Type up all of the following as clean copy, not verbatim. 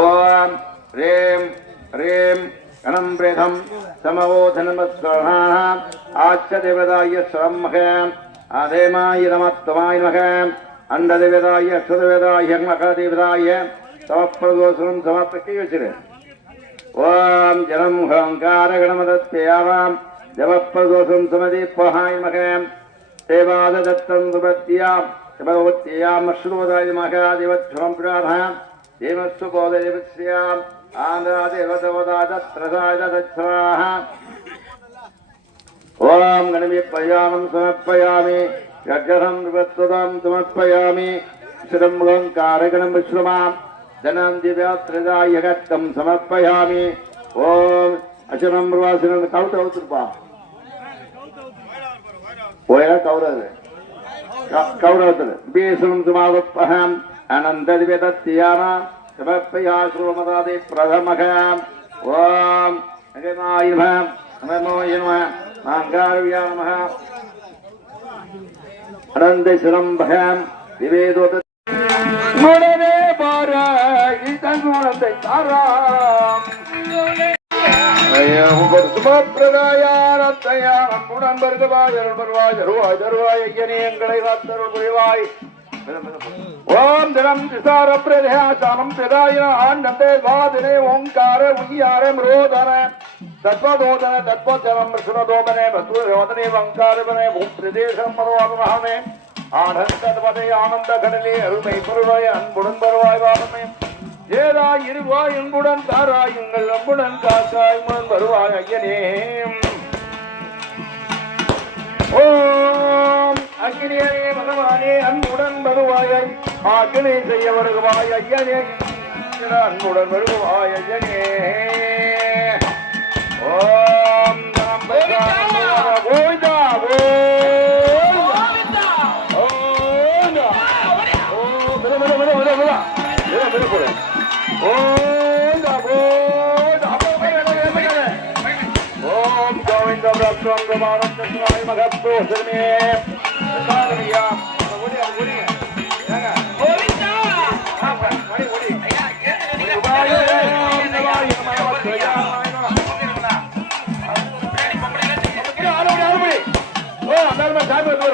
ஓம் RAM RAM கணம் பிரேதம் சமவோதனமஸ்வராணாம் ஆச்சதேவதாய ஸ்வமக ஆதேமாய நமத்வமாய நமக அண்டதேவதாய அக்ஷதேவதாய மகாதேவதாய சமப்பிரதோஷம் சமப்பி வச்சிரு. ஓம் ஜனம் ஹங்கார கணமதத்யாவாம் ஜபப்பிரதோஷம் சமதீபஹாய நமக தேவாத தத்தம் சுபத்யாம் ஜபவத்யாம் அஸ்ருதாய மகாதேவத்வம் பிராதாம் தேவஸ்து போதேவஸ்யாம் ஓம் கணமே பயாமம் சமர்ப்பயாமி யஜ்ஞம் நிவத்வதம் சமர்ப்பயாமி ஸ்ரீரம் காரகணம் விஸ்வமாம் ஜனம் திவ்யாத்ரதாயகத்தம் சமர்ப்பயாமி. ஓம் அசரம் பிரவாசனம் கவுத்து கவுத்துருப்பா ஓயா கௌரவது கௌரவத்தில் பீசனம் சுமாவப்பகம் அனந்த திவ்யதத்யாமாம் சமர்ப்பயாஸ்ரோமதாதே பிரதமக. ஓம் அகமாய நமः நமோய நமः மாங்காரவ்யா நமः அனந்தசிரம்பகம் விவேதோத முடனே பார இதங்குணத்தை தாராம் சுபப்பிரதாயாரத்தையாரம் உடன்பருவாய் அருள்பருவாய் தருவாய் தருவாய் ஐயனே எங்களை காத்தருள் புரிவாய். ஓம் தினம் திசார பிரதேசானம் பிரதாயின ஆண்டே வாதினே ஓங்கார உய்யார ரோதன தத்வதோதன தத்வச்சரம் சுனதோபனே பத்ரோதனே வங்காரபனே ஓம் பிரதேசம் மனோகமஹமே ஆனந்தபதே ஆனந்த கடலே அருமை பொருளாய் அன்புடன் வருவாய் வாரமே ஏதாய் இருவாய் அன்புடன் தாராய் எங்கள் அன்புடன் காக்காய் முடன் வருவாய் ஐயனே. ஓம் அக்கினியனே பகவானே அன்புடன் வருவாயை ஆக்கினை செய்ய வருவாய் ஐயனே அன்புடன் வருவாய் ஐயனே. ஓம் கோவிந்தா ஓம் கோவிந்த பிரத்வாய் மகத்தோஷமே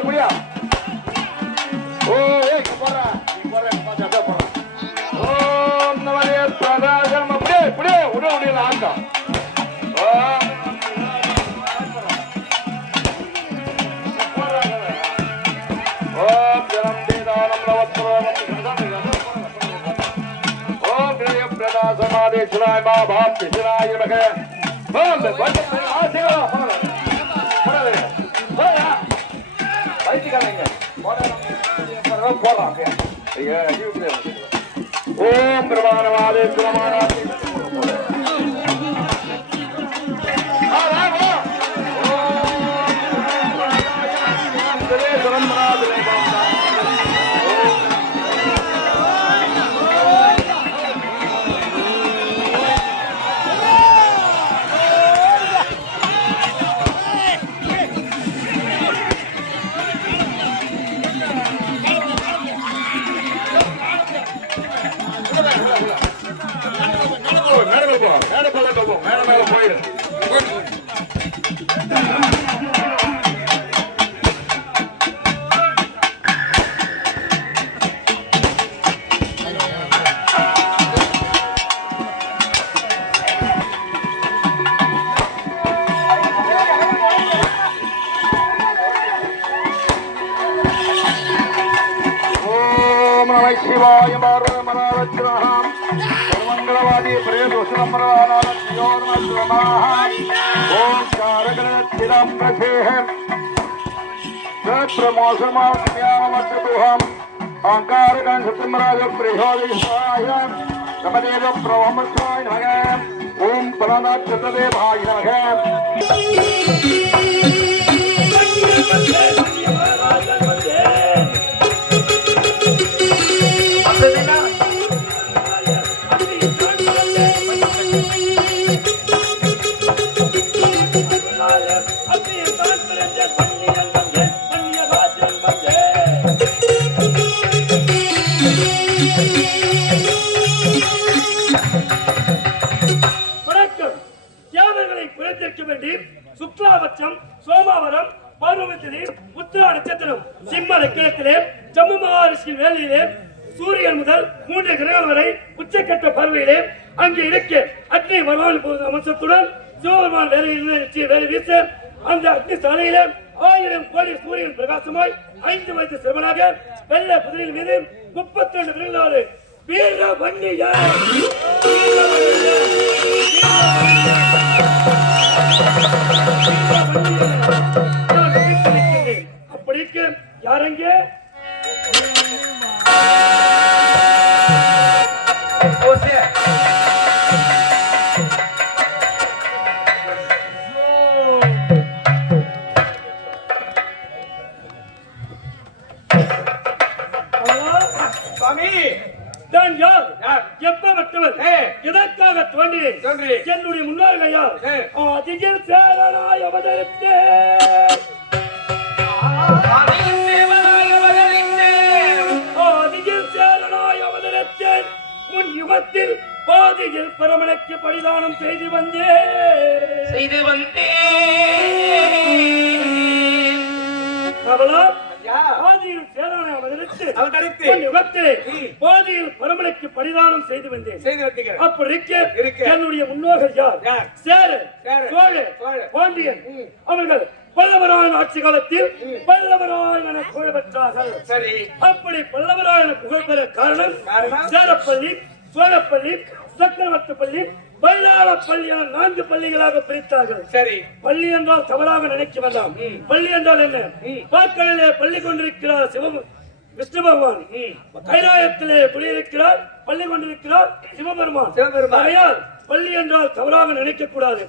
முடியா ஓம் நமதே பிரதாசம் அப்படியே அப்படியே உடனே உடைய ஆட்டம். ஓம் ஜனம் தேதானம் ஓம் கிரய பிரதாசமாதேஸ்வராய மா பாப்திஸ்வராய நமக. ஓம் ஓம் பிரமாணவாதேஸ்வரமான शिवाय मनावच्रहाम सर्वंगलवादी प्रेमोषणम ओम कारगणस्थिरम प्रसेहम सत्प्रमोषमात्म्यामत्रदुहम अहंकारगण सत्यमराज प्रेहोदिशाय नमदेव प्रवमस्वाय नमः. ओम प्रणनाथ चतुर्देवाय नमः. தாமரை உச்சக்கட்ட பார்வையிலே அங்கே இருக்க அக்னி மரவாளி அம்சத்துடன் சிவபெருமான் வேலை வீச அந்த அக்னி சாலையில 1000 கோடி சூரியன் பிரகாசமாய் 5 வயது சிறுவனாக வெள்ள குதிரையின் மீது 32 விரலாறு வீர வண்டியா அப்படிக்கு யாரெங்க எதற்காக தோன்றி என்னுடைய முன்னோர்கள் யார் அதிகில் சேரனாய் அவதரித்தேன் முன் யுகத்தில் பாதியில் பரமனுக்கு பரிதானம் செய்து வந்தேன் கவலா பாதியில் சேரானை அவதரித்து யுகத்திலே பாதியில் பரமனுக்கு பரிதானம் செய்து வந்தேன். அப்படி இருக்க என்னுடைய முன்னோர்கள் யார்? சேர, சோழ, பாண்டியன். அவர்கள் பல்லவராயன் ஆட்சி காலத்தில் பல்லவராயன புகழ் பெற்றார்கள். அப்படி பல்லவராயன புகழ் பெற காரணம் சேரப்பள்ளி, சோழப்பள்ளி, சக்கரவர்த்தி பள்ளி, பல்லாளப்பள்ளி என 4 பள்ளிகளாக பிரித்தார்கள். பள்ளி என்றால் தவறாக நினைக்க வேண்டாம். பள்ளி என்றால் என்ன? பாக்களிலே பள்ளி கொண்டிருக்கிறார் விஷ்ணு பகவான், கைலாயத்திலே குடியிருக்கிறார் பள்ளி கொண்டிருக்கிறார் சிவபெருமான். பள்ளி என்றால் தவறாக நினைக்க கூடாது.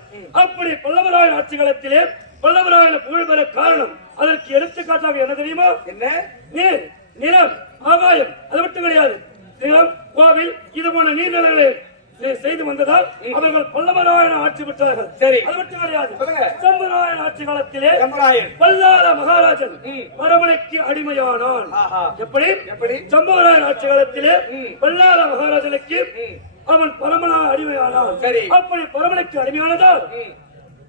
அப்படி பல்லவராயன் ஆட்சி காலத்திலே பல்லவராயன புகழ் பெற காரணம் அதற்கு எடுத்துக்காட்டாக என்ன தெரியுமா? என்ன? நீர், நிலம், ஆகாயம். அதை விட்டு கிடையாது. நிலம், கோவில், இது போன நீர்நிலைகளை செய்து வந்ததால் அவர்கள் பல்லவராயன ஆட்சி பெற்றார்கள். அது மட்டும் கிடையாது. சம்பராயன் ஆட்சி காலத்திலே பல்லாள மகாராஜன் பரமனுக்கு அடிமையானான். எப்படி? சம்பராயன் ஆட்சி காலத்திலே பல்லாள மகாராஜனுக்கு அவன் பரமனாக அடிமையானான். அப்படி பரமனுக்கு அடிமையானதால்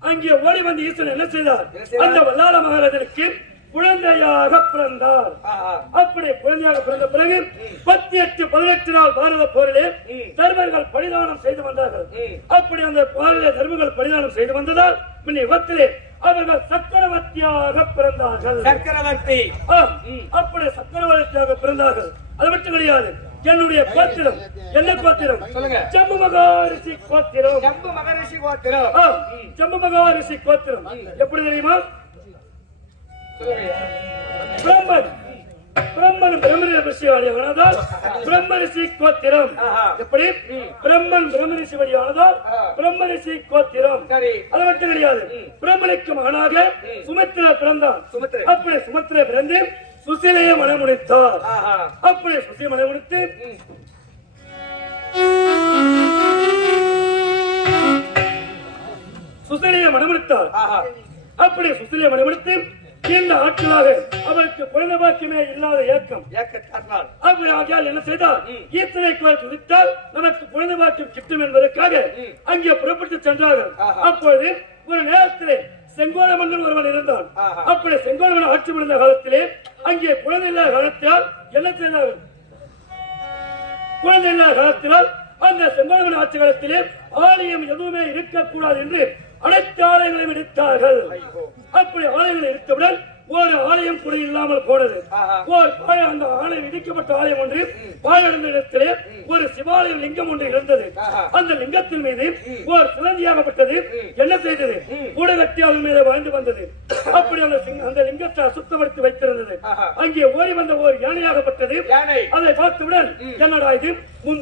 அங்கே ஓடி வந்து ஈஸ்வரன் என்ன செய்தார்? அந்த வல்லாள மகாராஜனுக்கு குழந்தையாக பிறந்தார். அப்படி குழந்தையாக பிறந்த பிறகு 18 நாள் பாரத போரிலே தர்மர்கள் பரிதானம் செய்து வந்தார்கள். அப்படி அந்த போரிலே தர்மர்கள் பரிதானம் செய்து வந்ததால் யுகத்திலே அவர்கள் சக்கரவர்த்தியாக பிறந்தார்கள். சக்கரவர்த்தி. அப்படி சக்கரவர்த்தியாக பிறந்தார்கள். அது மட்டும் கிடையாது. என்னுடைய கோத்திரம் என்ன கோத்திரம்? ஜம்பு மகாரிஷி கோத்திரம். ஜம்பு மகாரிஷி கோத்திரம். ஜம்பு மகாரிஷி கோத்திரம் எப்படி தெரியுமா? பிரம்மன் பிரம்மரிஷியானதால் பிரம்மரிஷி கோத்திரம். எப்படி? பிரம்மன் பிரம்மரிஷி வழியானதால் பிரம்மரிஷி கோத்திரம். அது மட்டும் கிடையாது. பிரம்மனுக்கு மகனாக சுமித்ரா பிறந்தான். அப்படி சுமித்ரா பிறந்து சுசிலையை மனமுடித்தார். அப்படி சுசிலை மனமுடித்து சுசிலையை மனமுடித்தார். அப்படி சுசிலையை மனமுடித்து இந்த ஆட்களாக அவருக்கு குழந்தை பாக்கியமே இல்லாத ஏக்கம். அப்படி ஆகியால் என்ன செய்தார்? ஈத்தனை கோயில் துதித்தால் நமக்கு குழந்தை பாக்கியம் கிட்டும் என்பதற்காக அங்கே புறப்பட்டு சென்றார்கள். அப்பொழுது ஒரு நேரத்திலே செங்கோல மன்னன் ஒருவன் இருந்தான். அப்படி செங்கோல மன்னன் ஆட்சி புரிந்த காலத்திலே அங்கே குழந்தை இல்லாத காலத்தினால் என்ன செய்தார்கள்? குழந்தை இல்லாத காலத்தினால் அந்த செங்கோல மன்னன் ஆட்சி காலத்திலே ஆலயம் எதுவுமே இருக்கக்கூடாது என்று அனைத்து ஆலயங்களையும் எடுத்தார்கள். அப்படி ஆலயங்களை எடுத்தவுடன் ஒரு ஆலயம் கூட இல்லாமல் போனது. அந்த ஆலயம் இடிக்கப்பட்ட ஆலயம் ஒன்று பாழடைந்த இடத்திலே ஒரு சிவாலயம் லிங்கம் ஒன்று இருந்தது. அந்த லிங்கத்தின் மீது ஒரு சிலந்தியாகப்பட்டது என்ன செய்தது? கூட கட்டி அதன் மீது வாழ்ந்து வந்தது. அப்படி அந்த லிங்கத்தை அசுத்தப்படுத்தி வைத்திருந்தது. அங்கே ஓடி வந்த ஒரு யானையாகப்பட்டது. அதை பார்த்தவுடன் என்னடா இது?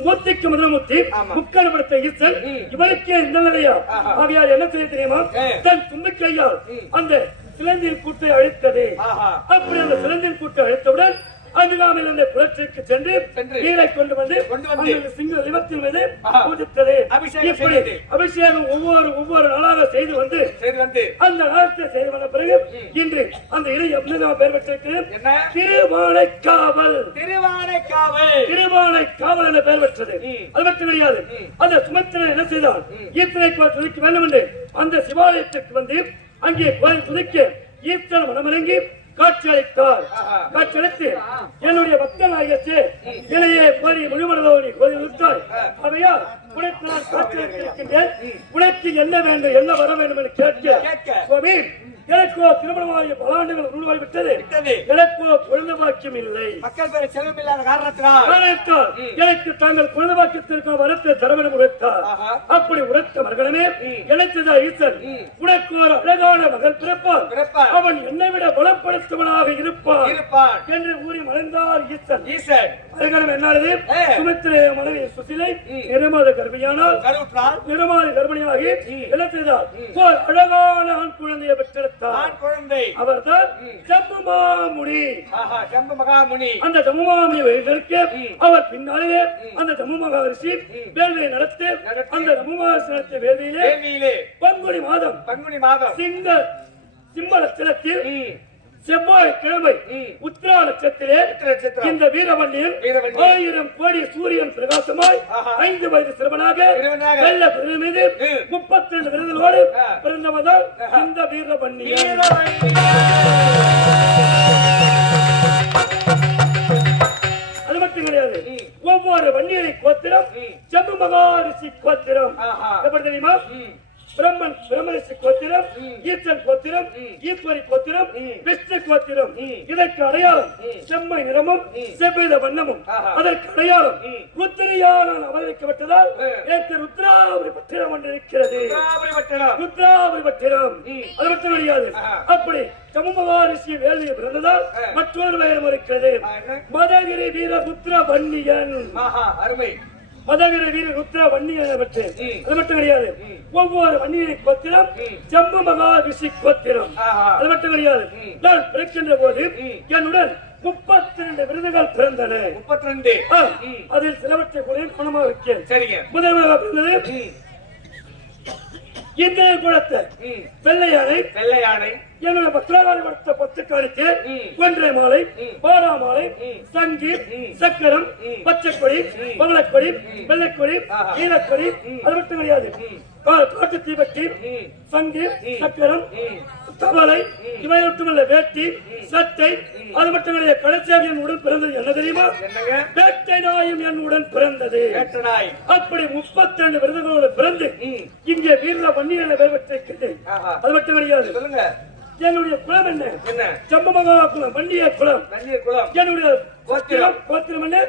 மூர்த்திக்கு முதலமுத்தி முக்கணப்படுத்த ஈசன் இவருக்கே இந்த நிலையா? ஆகையால் என்ன செய்ய தெரியுமா? தன் தும்பிக்கையால் அந்த சிலந்தின் கூட்டை அழித்தது. அப்படி அந்த சிலந்தின் கூட்டை அழித்தவுடன் அருகாமையில் அந்த குளத்திற்கு சென்று நீரை கொண்டு வந்து சிங்க லிவத்தின் மீது பூஜித்தது. அபிஷேகம் ஒவ்வொரு நாளாக செய்து வந்து அந்த நாளத்தை செய்து வந்த பிறகு இன்று அந்த இறை எப்படி பெயர் பெற்றிருக்கிறது? திருவானைக்காவல். திருவானைக்காவல் என்ற பெயர் பெற்றது. அது மட்டும் கிடையாது. அந்த சுமத்திரன் என்ன செய்தார்? ஈத்தனை துதிக்க வேண்டும் என்று அந்த சிவாலயத்திற்கு வந்து அங்கே கோயில் துதிக்க ஈஸ்வரன் மனமிறங்கி காட்சியளித்தார். காட்சியளித்து என்னுடைய பக்தன் ஆகியச்சு இளையே கோரி முழுமனதோனி கோரி விட்டார். அவையால் உனக்கு நான் காட்சியளித்திருக்கின்றேன். உனக்கு என்ன வேண்டும், என்ன வர வேண்டும் என்று கேட்க சுவாமி எனக்கோ திருமணமாகிய பல ஆண்டுகள் உருவாகி விட்டது. எனக்கோ குழந்தை பாக்கியம் இல்லை. மக்கள் பேர் செல்வம் இல்லாத காரணத்தினால் எனக்கு தாங்கள் குழந்தை பாக்கியத்திற்கு வரத்தை தரவென உரைத்தார். அப்படி உரைத்த மகனமே எனக்குதான் ஈசன் உனக்கு ஒரு அழகான மகன் பிறப்பார். அவன் என்னை விட பலப்படுத்தவனாக இருப்பான் என்று கூறி மறைந்தார் ஈசன். மகனம் என்னானது? சுமித்திரை மனைவி சுசிலை நிறமாத கர்ப்பிணியானால் நிறமாத கர்ப்பிணியாகி என்ன செய்தார்? அழகான ஆண் குழந்தையை பெற்றெடுத்தார். அவர்தான் ஜம்புமாமுனி. அந்த ஜம்புமாமுனி வயதிற்கு அவர் பின்னாலே அந்த ஜம்பு மகாரிஷி வேள்வியை நடத்தி அந்த ஜம்பு மகாரிஷி வேள்வியிலே பங்குனி மாதம் சிம்ம நட்சத்திரத்தில் செவ்வாய் கிழமை உத்திரா நட்சத்திரத்திலே இந்த வீரவன்னியன் 1000 கோடி சூரியன் பிரகாசமாய் 5 வயது சிறுவனாக வெள்ள பிறகு மீது 32 விருதுகளோடு பிறந்தவதான் இந்த வீரவன்னியன். அது மட்டும் கிடையாது, ஒவ்வொரு வன்னியனை கோத்திரம் ஜம்பு மகாரிஷி கோத்திரம். எப்படி தெரியுமா? பிரம்மரிஷி கோத்திரம், ஈசன் கோத்திரம், ஈஸ்வரி கோத்திரம், விஷ்ணு கோத்திரம். இதற்கு அடையாளம் செம்மை நிறமும் செவ்வித வண்ணமும். அதற்கு அடையாளம் ருத்ரியால் அவதரிக்கப்பட்டதால் எனக்கு ருத்ராபுரி பட்டினம் ஒன்று இருக்கிறது. ருத்ராபுரி பட்டினம். அது மட்டும் கிடையாது, அப்படி ஜம்பு மகாரிஷி வேள்வியை பிறந்ததால் மற்றொரு பெயரும் இருக்கிறது, மதகிரி வீர ருத்ர வன்னியன். அருமை. மதகிரி வீர ருத்ர வன்னியனை பற்றி. அது மட்டும் கிடையாது, ஒவ்வொரு வன்னியனை கோத்திரம் ஜம்பு மகாரிஷி கோத்திரம். அது மட்டும் கிடையாது, நான் பிறக்கின்ற போது என்னுடன் 32 விருதுகள் பிறந்தன. 32. அதில் சிலவற்றை கூட கவனமாக வைக்க. முதலாக பிறந்தது இந்த குலத்தை வெள்ளை யானை என்னோட பத்திராகாரி வளர்த்த 10 காலிக்கு கொன்றை மாலை, பாரா மாலை, சங்கி, சக்கரம், பச்சைக்கொடி, பவளக்கொடி, வெள்ளைக்கொடி, நீலக்கொடி. அது மட்டும் கிடையாது, காட்டு தீபத்தி, சங்கி, சக்கரம், தவளை, இவை மட்டுமல்ல வேட்டி, சட்டை. அது மட்டும் கிடையாது, கடைசியாக என் உடன் பிறந்தது என்ன தெரியுமா? வேட்டை நாயும் என் உடன் பிறந்தது. அப்படி 32 விருதுகளோடு பிறந்து இங்கே வீர வன்னியனை பெற்றிருக்கிறேன். அது மட்டும் கிடையாது, என்னுடைய குலம் என்ன? ஜம்பு மகா குலம், வன்னிய குலம். என்னுடைய கோத்திரம் என்ன?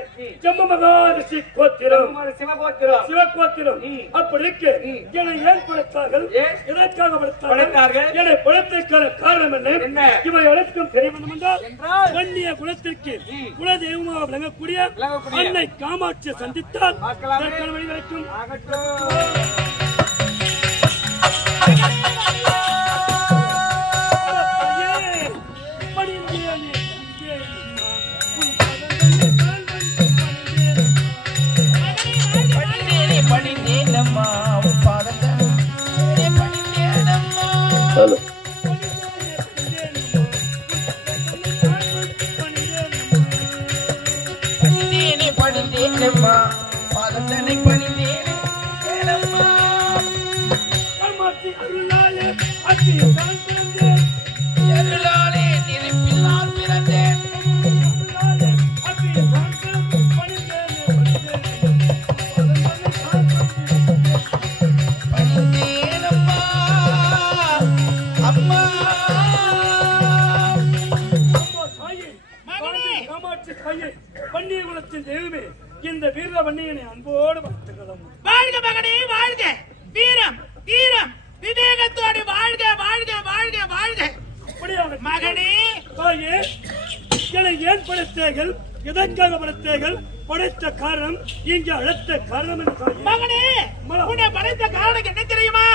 ஜம்பு மகாரிஷி கோத்திரம், சிவகோத்திரம். அப்படி இருக்கு. என்னை ஏன் படைத்தார்கள்? எதற்காக படைத்தார்கள்? என்னை படைத்ததற்கான காரணம் என்ன? இவை அனைத்தும் தெரிய வேண்டும் என்றால் வன்னிய குலத்திற்கு குல தெய்வமாக விளங்கக்கூடிய அன்னை காமாட்சியை சந்தித்தால் வழி கிடைக்கும். இந்த வீர வன்னியனை அன்போடு வாழ்த்துக்கிறோம். வாழ்க மகனே வாழ்க, வீரம் வீரம் விவேகத்தோடு வாழ்க வாழ்க வாழ்க வாழ்க. அப்படியாக மகனே தாயே, என்னை ஏன் படைத்தீர்கள்? எதற்காக படைத்தீர்கள்? படைத்த காரணம் இங்கே அழைத்த காரணம் என்ன? மகனே உன்னை படைத்த காரணம் என்ன தெரியுமா?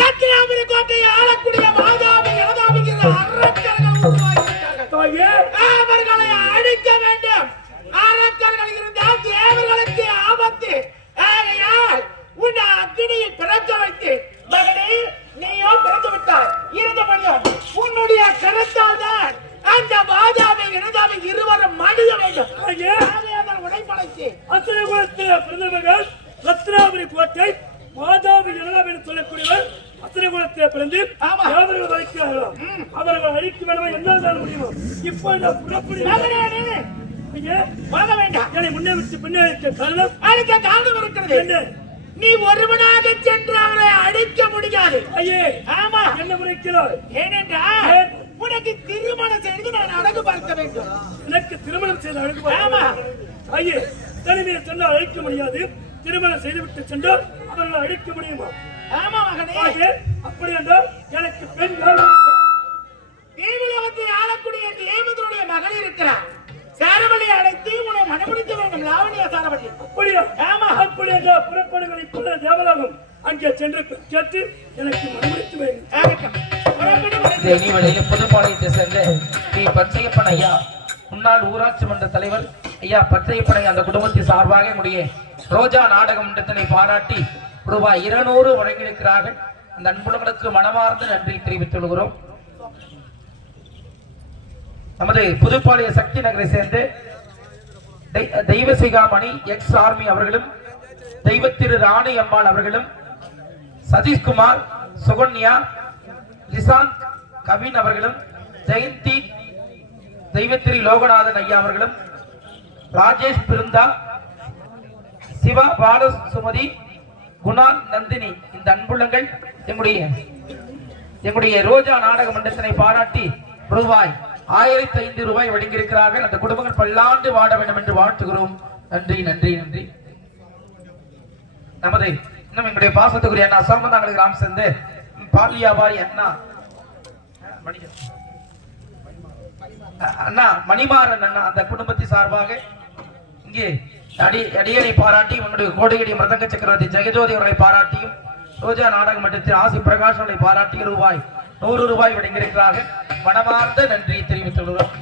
ரத்தினாபுரி கோட்டையை ஆளக்கூடிய மாதாவி யதாபிகிற அரக்கர்கள் உருவாகிவிட்டார்கள். தாயே, அவர்களை அழிக்க வேண்டும். அரக்கர்கள் இருந்தால் தேவர்களுக்கு ஆபத்து. ஆகையால் உன்னை அக்னியில் பிறக்க வைத்து மகனே நீயோ பிறந்து விட்டாய். இருந்தபடியால் உன்னுடைய கரத்தால் தான் அந்த மாதாவை இனதாவை இருவரும் மடிய வேண்டும். உடைப்படைத்து அசுரகுலத்தில் பிறந்தவர்கள் ரத்னாபுரி கோட்டை மாதாவி இனதாவை சொல்லக்கூடியவர். அசுரகுலத்தை பிறந்து தேவர்கள் வரைக்கிறார்களோ அவர்கள் அழிக்க வேண்டுமா என்ன செய்ய முடியுமோ இப்போ நான் புறப்படி போக வேண்டாம். என்னை முன்னே விட்டு பின்னே வைக்க காரணம் அதுக்கு காரணம் இருக்கிறது. என்ன? நீ ஒருவனாக சென்று அவரை அடிக்க முடியாது. ஐயே ஆமா, என்ன முறைக்கிறார்? ஏனென்றால் உனக்கு திருமணம் செய்து நான் அழகு பார்க்க வேண்டும். எனக்கு திருமணம் செய்து அழகு ஆமா. ஐயே தனிமையை சென்றால் அழிக்க முடியாது, திருமணம் செய்துவிட்டு சென்றால் அவர்கள் அழிக்க முடியுமா? ஆமா மகனே, அப்படி என்றால் எனக்கு பெண்கள் தேவலோகத்தை ஆளக்கூடிய தேவதனுடைய மகள் இருக்கிறார். சாரவழி அழைத்து உன்னை மனமுடித்து வேண்டும். லாவணியா சாரவழி. அப்படியா? ஆமா. அப்படி என்றால் புறப்படுங்கள். இப்பொழுது தேவலோகம் அங்கே சென்று கேட்டு எனக்கு மனமுடித்து வேண்டும். இனிவழியில் புதுப்பாளையத்தை சேர்ந்த ஸ்ரீ பச்சையப்பன் ஐயா, முன்னாள் ஊராட்சி மன்ற தலைவர் ஐயா பச்சையப்பன் ஐயா, அந்த குடும்பத்தின் சார்பாக முடிய ரோஜா நாடக மன்றத்தினை பாராட்டி ரூபாய் 200 வழங்கியிருக்கிறார்கள். அந்த அன்புள்ளங்களுக்கு மனமார்ந்த நன்றி தெரிவித்துக் கொள்கிறோம். நமது புதுப்பாளைய சக்தி நகரை சேர்ந்து தெய்வசிகாமணி எக்ஸ் ஆர்மி அவர்களும், தெய்வத்திரு ராணி அம்மாள் அவர்களும், சதீஷ்குமார், சுகன்யா, லிசாந்த், கவின் அவர்களும், ஜெயந்தி, தெய்வத்திரி லோகநாதன் ஐயா அவர்களும், ராஜேஷ் பிருந்தா, சிவா பாலசுமதி, குணால், நந்தினி, இந்த அன்புள்ளங்கள் எங்களுடைய ரோஜா நாடக மன்றத்தினை பாராட்டி ரூபாய் 1005 ரூபாய் வழங்கியிருக்கிறார்கள். அந்த குடும்பங்கள் பல்லாண்டு வாழ வேண்டும் என்று வாழ்த்துகிறோம். நன்றி நன்றி நன்றி. நமது இன்னும் எங்களுடைய பாசத்துக்குரிய அண்ணா சோமந்தாங்கல் கிராமம் சேர்ந்து பால் வியாபாரி அண்ணா மணிமாறன் அண்ணா, அந்த குடும்பத்தின் சார்பாக இங்கே அடியனை பாராட்டி உங்களுடைய கோடியடி மிருதங்க சக்கரவர்த்தி ஜெகஜோதி அவர்களை பாராட்டியும், ரோஜா நாடக மன்றத்தில் ஆசி பிரகாஷ் அவர்களை பாராட்டி ரூபாய் 100 ரூபாய் வழங்கியிருக்கிறார்கள். மனமார்ந்த நன்றி தெரிவித்துள்ளோம்.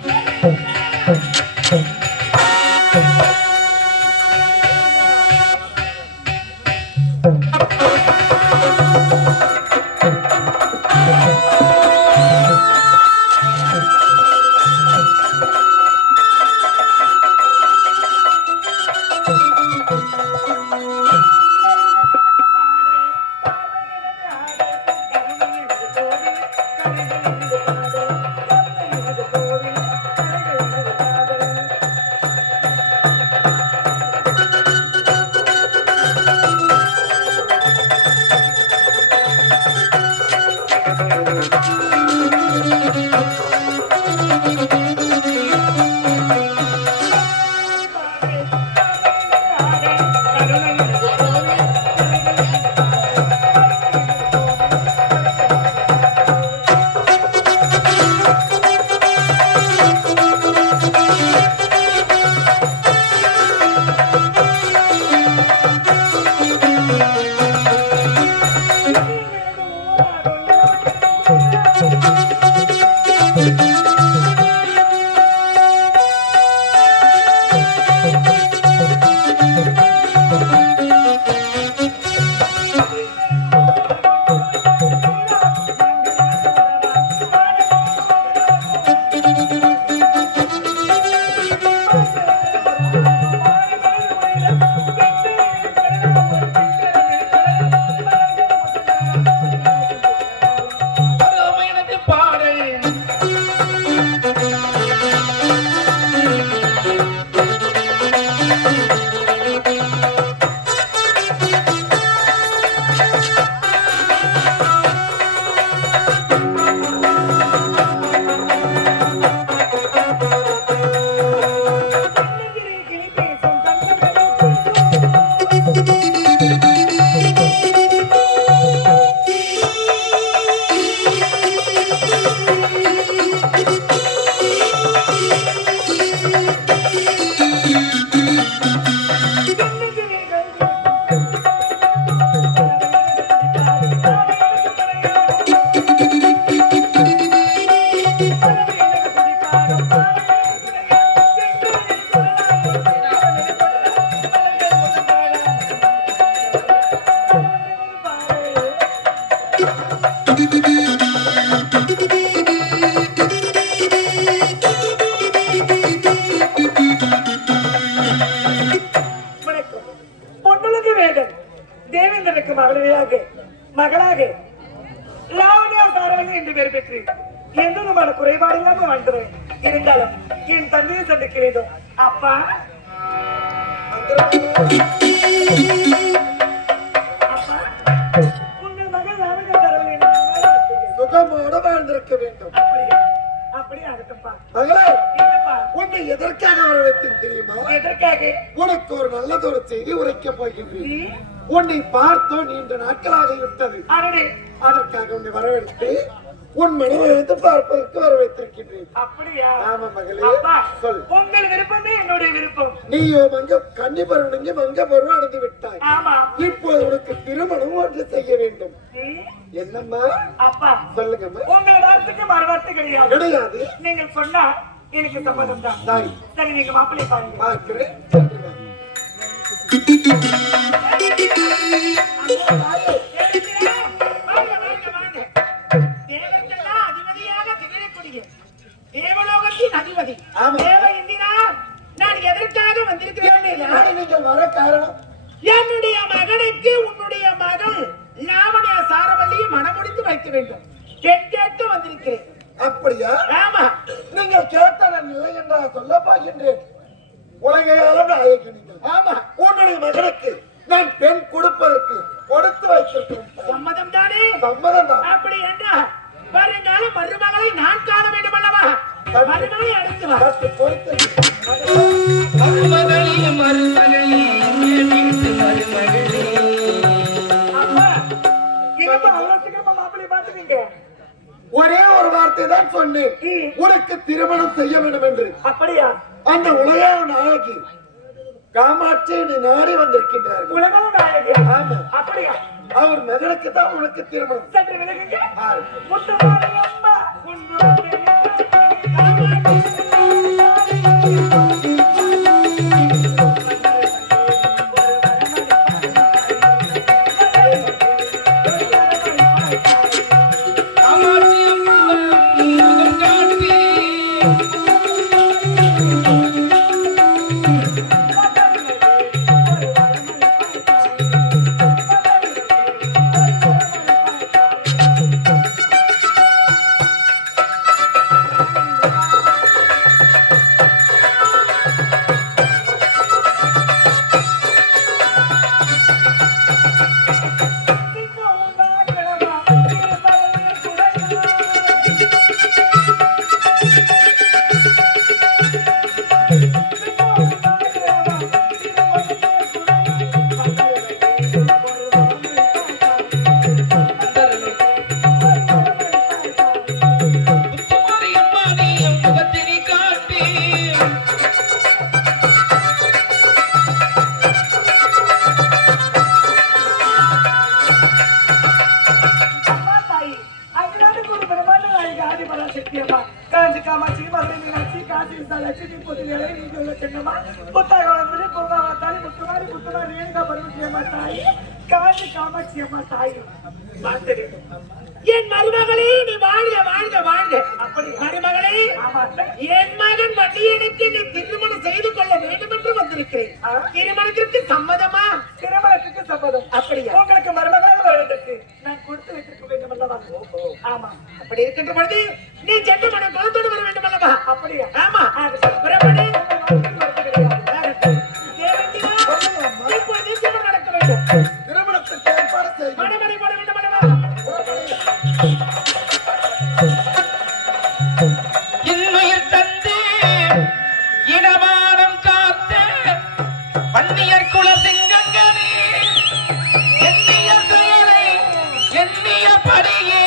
லாவண்யா சாரவணி என்று பேர் பெற்று எந்த விதமான குறைபாடு இல்லாம வாழ்ந்துறேன். இருந்தாலும் என் தந்தையை சந்திக்க வேண்டும். அப்பா உங்கள் மகள் லாவண்யா சாரவணி சுகமோடு வாழ்ந்திருக்க வேண்டும். அப்படி ஆகட்டும்பா. மகளே, என்னப்பா? உன்னை எதற்காக வரவேற்றேன் தெரியுமா? எதற்காக? உனக்கு ஒரு நல்லதொரு செய்தி உரைக்கப் போகின்றேன். உன்னை பார்த்தோம் நீண்ட நாட்களாக விட்டது. அடடே, அதற்காக உன்னை வரவேற்று உன் மனதை பார்ப்பதற்கு வரவேற்றிருக்கின்றேன். அப்படியா? ஆமா மகளே, அப்பா, சொல். உங்கள் விருப்பமே என்னுடைய விருப்பம். நீயோ கன்னி பருவம் மங்க பருவம் அடைந்து விட்டாய். ஆமா. இப்போது உனக்கு திருமணம் ஒன்று செய்ய வேண்டும். என்னம்மா? அப்பா, சொல்லுங்கம்மா. உங்கள் வார்த்தைக்கு மறுவார்த்தை கிடையாது. கிடையாது. நீங்கள் சொன்னா எனக்கு சம்மதம் தான். சரி, சரி, நீங்க மாப்பிள்ளை பாருங்க. பார்க்கிறேன். தேவர்களெல்லாம் அதிபதியாக திகழக்கூடிய தேவலோகத்தின் அதிபதி ஆமா. தேவ இந்திரா, நான் எதற்காக வந்திருக்கிறேன்? நீங்கள் வர காரணம் என்னுடைய மகனுக்கு உன்னுடைய மகள் லாவண்யா சாரவல்லியை மனமுடித்து வைக்க வேண்டும். கேட்க வந்திருக்கிறேன். அப்படியா? ஆமா. நீங்கள் கேட்ட நான் இல்லை என்றா சொல்ல போகின்றேன். உலகையாலும் நாயகி நீங்கள். ஆமா. உன்னுடைய மகனுக்கு நான் பெண் கொடுப்பதற்கு கொடுத்து வைத்திருக்கிறேன். சம்மதம் தானே? சம்மதம் தான். அப்படி என்றால் வருங்காலம் மருமகளை நான் காண வேண்டும் அல்லவா? மருமகளை அடுத்து வா. சற்று பொறுத்து. மருமகளே மருமகளே என் வீட்டு மருமகளே. அப்பா, என்னப்பா அவ்வளவு சீக்கிரமா மாப்பிள்ளை பார்த்துட்டீங்க? ஒரே ஒரு வார்த்தை தான் சொன்னேன். உனக்கு திருமணம் செய்ய வேண்டும் என்று. அப்படியா? அந்த உலக நாயகி காமாட்சி என்னை நாடி வந்திருக்கின்றார்கள். உலகம் நாயகி. ஆமா. அப்படியா? அவர் மகனுக்கு தான் உனக்கு திருமணம். சற்று விலகுங்க. ஆ. முத்துமாரி அம்மா உன்னோடு காமாட்சி மதுரை மீனாட்சி காசி விசாலாட்சி திருப்பதி நிலை நீங்க சின்னமா புத்தாகி பொங்காவத்தாரி முத்துமாரி முத்துமாரி ரேணுகா பரமத்தி அம்மா தாய் காசி காமாட்சி அம்மா தாய் பார்த்தது. என் மருமகளே நீ வாழ்க வாழ்க வாழ்க. அப்படி மருமகளே, என் மகன் வண்டியனுக்கு நீ திருமணம் செய்து கொள்ள வேண்டும் என்று வந்திருக்கிறேன். திருமணத்திற்கு சம்மதமா? திருமணத்துக்கு சம்மதம். அப்படியா? உங்களுக்கு மருமகளாக வருவதற்கு நான் கொடுத்து வைத்திருக்க வேண்டும் அல்லவா? ஆமா. அப்படி இருக்கின்ற பொழுது நீ சென்று மனம் குலத்தோடு வர வேண்டும் அல்லவா? அப்படியா? ஆமா. புறப்படு. இப்பொழுது திருமணம் நடக்க வேண்டும். திருமணத்துக்கு ஏற்பாடு செய்யும். மணமணி போட வேண்டும் அல்லவா? இன்னுயிர் தந்து இனவாரம் காத்த வன்னியர் குல சிங்கங்களே, எண்ணிய செயலை எண்ணிய படியே